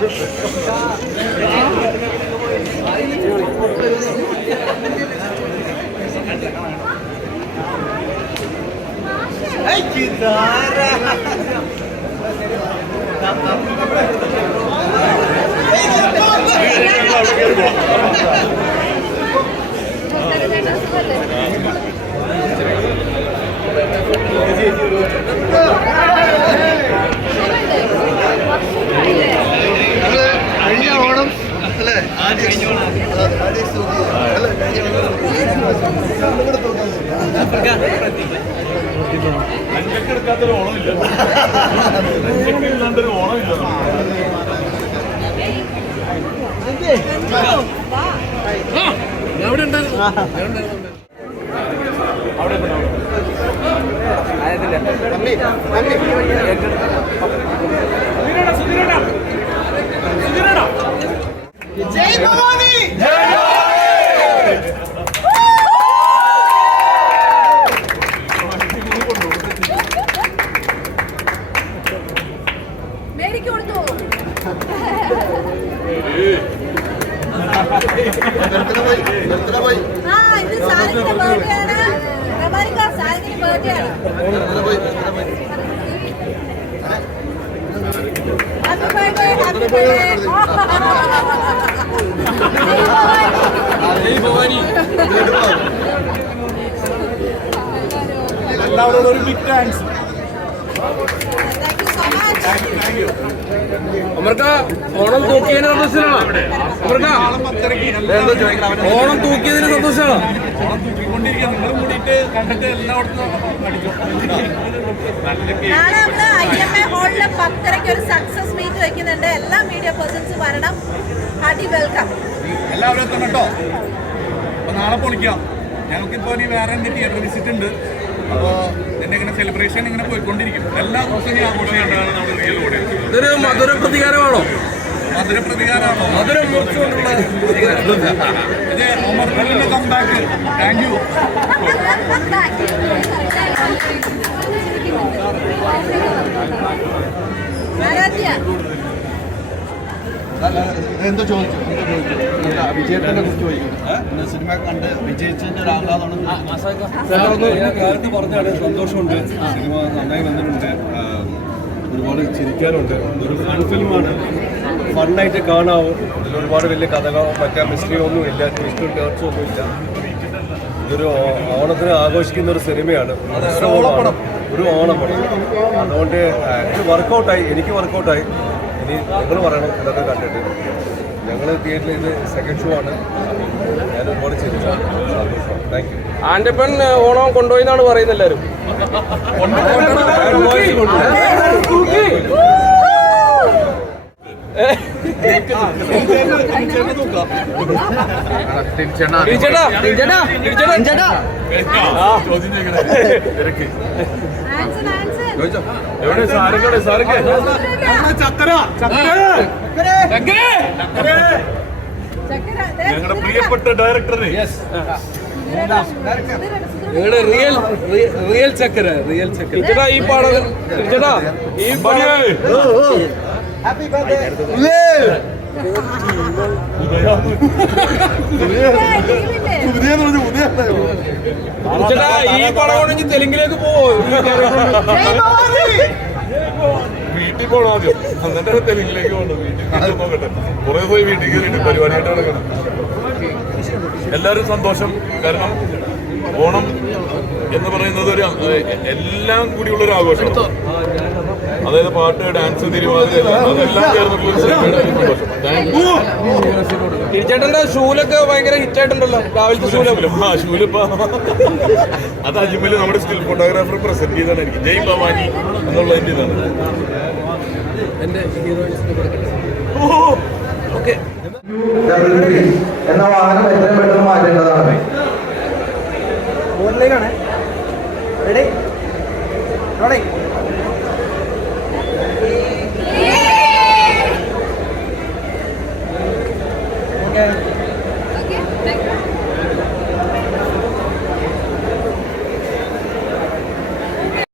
ഞങ്ങൾ അവിടെ mummy mummy ജയ് കൊടുത്തു? നിർത്തല പോയി എല്ലാവരോടും ഒരു ബിഗ് താങ്ക്സ് അമൃത ഓണം തൂക്കിയതിന് സന്തോഷമാണ്? അമൃത ഓണം തൂക്കിയതിന് സന്തോഷമാണ്? നാളെ നമ്മൾ ഐ എം എ ഹോളിൽ പത്തരയ്ക്ക് ഒരു സക്സസ് മീറ്റ് വെക്കുന്നുണ്ട്. എല്ലാ മീഡിയ പേഴ്സൺസ് വരണം. ഹാർട്ടി വെൽക്കം എല്ലാവരും എത്തണം കേട്ടോ. അപ്പൊ നാളെ പൊളിക്കാം. ഞങ്ങൾക്കിപ്പോ ഇനി വേറെ എന്റെ തിയേറ്റർ വിസിറ്റ് ഉണ്ട്. അപ്പോൾ എന്റെ ഇങ്ങനെ സെലിബ്രേഷൻ ഇങ്ങനെ പോയിക്കൊണ്ടിരിക്കും എല്ലാ ദിവസവും ഈ ആഘോഷമായിട്ടാണ് കണ്ടാണ് നമ്മുടെ റിയൽ ഓടെ ഇതൊരു മധുര പ്രതികാരമാണോ? മധുര പ്രതികാരമാണോ? മധുരം മുറിച്ചുകൊണ്ടുള്ള ഇത് Omar comeback thank you Aradhya എന്തോ ചോദിച്ചു? എന്തോ ചോദിച്ചു വിജയത്തിനെ കുറിച്ച് ചോദിക്കും സിനിമ കണ്ട് വിജയിച്ചതിന്റെ ഒരു ആഹ്ലാദമാണ് പറഞ്ഞാണ് സന്തോഷമുണ്ട്. സിനിമ നന്നായി വന്നിട്ടുണ്ട്. ഒരുപാട് ചിരിക്കാനുണ്ട്. ഒരു ഫൺ ഫിലിമാണ് ഫണ്ണായിട്ട് കാണാവൂ. അതിൽ ഒരുപാട് വലിയ കഥകളോ മറ്റേ മിസ്റ്ററിയോ ഒന്നും ഇല്ല. ട്വിസ്റ്റും ടേർട്സും ഒന്നും ഇല്ല ഇതൊരു ഓണത്തിന് ആഘോഷിക്കുന്ന ഒരു സിനിമയാണ്. ഒരു ഓണപ്പടം. അതുകൊണ്ട് എനിക്ക് വർക്കൗട്ടായി എനിക്ക് വർക്കൗട്ടായി ഇനി നിങ്ങൾ പറയണം ഇതൊക്കെ കണ്ടിട്ട് ഞങ്ങൾ തിയേറ്ററിൽ ഇത് സെക്കൻഡ് ഷോ ആണ്. ഞാൻ ഒരുപാട് സന്തോഷം. താങ്ക് യു ആന്റപ്പൻ ഓണം കൊണ്ടുപോയി എന്നാണ് പറയുന്നത് എല്ലാരും എവിടെ? സാരക്കടെ സാരക്കെ ചക്കര. ഞങ്ങളുടെ പ്രിയപ്പെട്ട ഡയറക്ടറെ നിങ്ങളുടെ റിയൽ റിയൽ ചക്കര റിയൽ ചക്കര. ചേട്ടാ ഈ പാടം ചേട്ടാ ഈ ഹാപ്പി ചേട്ടാ ഈ തെലുങ്കിലേക്ക് വീട്ടിൽ പോകണം എന്നിട്ട് തെലുങ്കിലേക്ക് പോകണം കുറെ പോയി വീട്ടിൽ കയറിയിട്ട് പരിപാടിയായിട്ട് നടക്കണം എല്ലാവരും സന്തോഷം. കാരണം ഓണം എന്ന് പറയുന്നത് ഒരു എല്ലാം കൂടിയുള്ള ഒരു ആഘോഷമാണ്. അതായത് പാട്ട് ഡാൻസ് തിരുവാതിര അതെല്ലാം ചേർന്നിട്ടുള്ള ഷൂലൊക്കെ ഭയങ്കര ഹിറ്റ് ആയിട്ടുണ്ടല്ലോ. രാവിലത്തെ ഷൂലൊക്കെ ആ ഷൂലിപ്പോ അത് അജിമൽ നമ്മുടെ സ്റ്റിൽ ഫോട്ടോഗ്രാഫർ പ്രസന്റ് ചെയ്താണ് എനിക്ക്. ജയ് ഭവാനി എന്നുള്ളതിന്റെ ഇതാണ്. ഓക്കെ. എന്ന വാഹനം എത്രയും പെട്ടെന്ന് മാറ്റേണ്ടതാണ്? ബോർഡിലേക്കാണ് റെഡി റോഡേ Okay.